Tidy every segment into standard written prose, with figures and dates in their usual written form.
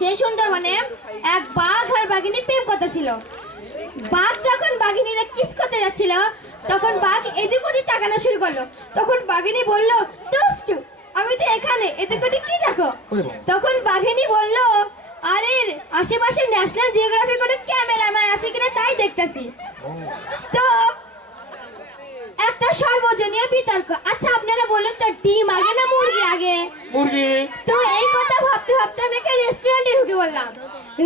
সেই সুন্দরবনে এক বাঘ আর বাঘিনী প্রেম করতেছিল। বাঘ যখন বাঘিনীরা কিস করতে যাচ্ছিল তখন বাঘ এদিক ওদিক তাকানো শুরু করলো। তখন বাঘিনী বলল, দুষ্টু, আমি তো এখানে, এদিক ওদিক কি দেখো? তখন বাঘিনী বলল, আরে আশেপাশে ন্যাশনাল জিওগ্রাফি করে ক্যামেরাম্যান আছে কিনা তাই দেখতেছি। তো একটা সর্বজনীয় বিতর্ক, আচ্ছা আপনারা বলুন তো, ডিম আগে না মুরগি আগে? মুরগি। তো এই কথা ভাবতে ভাবতে আমি একটা রেস্টুরেন্টে ঢুকে বললাম।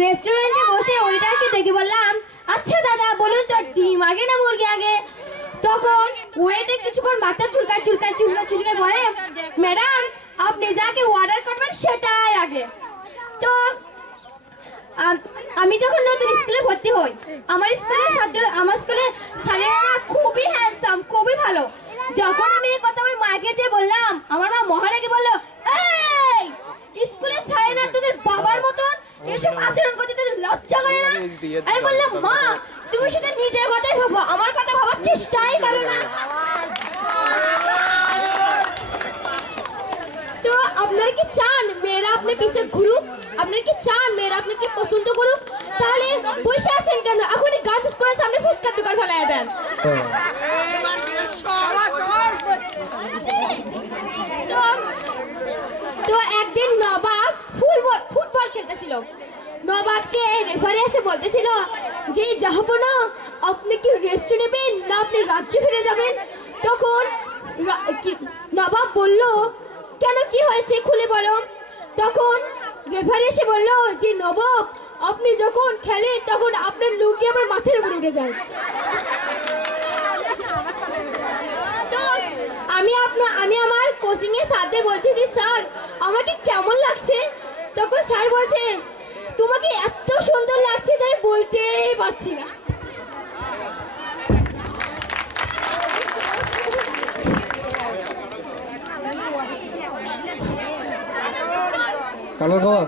রেস্টুরেন্টে বসে ওইটাকে দেখে বললাম, আচ্ছা দাদা বলুন তো, ডিম আগে না মুরগি আগে? তখন ওয়েটে কিছুক্ষণ মাথা চুলকায় বলে, ম্যাডাম আপনি যাকে অর্ডার করবেন সেটাই আগে। তো আমি যখন নতুন স্কুলে ভর্তি হই, আমার স্কুলে স্যারেরা খুবই হ্যান্ডসাম, খুবই ভালো। যখন আমি এই কথা আমার মাকে যে বললাম, আমার মা মহারাগে বলল, এই স্কুলের স্যারেরা তোদের বাবার মতন এসব আচরণ করতে তোদের লজ্জা করে না? আমি বললাম, মা তুমি শুধু নিজের কথাই ভাবো, আমার কথা ভাবার চেষ্টাই করো না। তো আপনারা কি চান মেয়েরা আপনার পিছে ঘুরুক? আপনারা কি চান মেয়েরা আপনাকে পছন্দ করুক? তাহলে বসে আছেন কেন? এখনই গার্লস স্কুলের সামনে ফুচকার দোকান ফেলাইয়া দেন। তো একদিন নবাব ফুটবল খেলতেছিল। নবাবকে রেফারি এসে বলতেছিল যে, জাহাপনা আপনি কি রেস্ট নেবেন না আপনি রাজ্যে ফিরে যাবেন? তখন নবাব বলল, কেন কি হয়েছে খুলে বলো। তখন রেফারি এসে বলল যে, নবাব আপনি যখন খেলেন তখন আপনার লুঙ্গি আমার মাথার উপরে উঠে যায়। তো আমি আমার কোচিং এর স্যারদের বলছি যে, স্যার আমাকে কেমন লাগছে? তখন স্যার বলছে, তোমাকে এত সুন্দর লাগছে যে আমি বলতেই পারছি না। কালো খাওয়া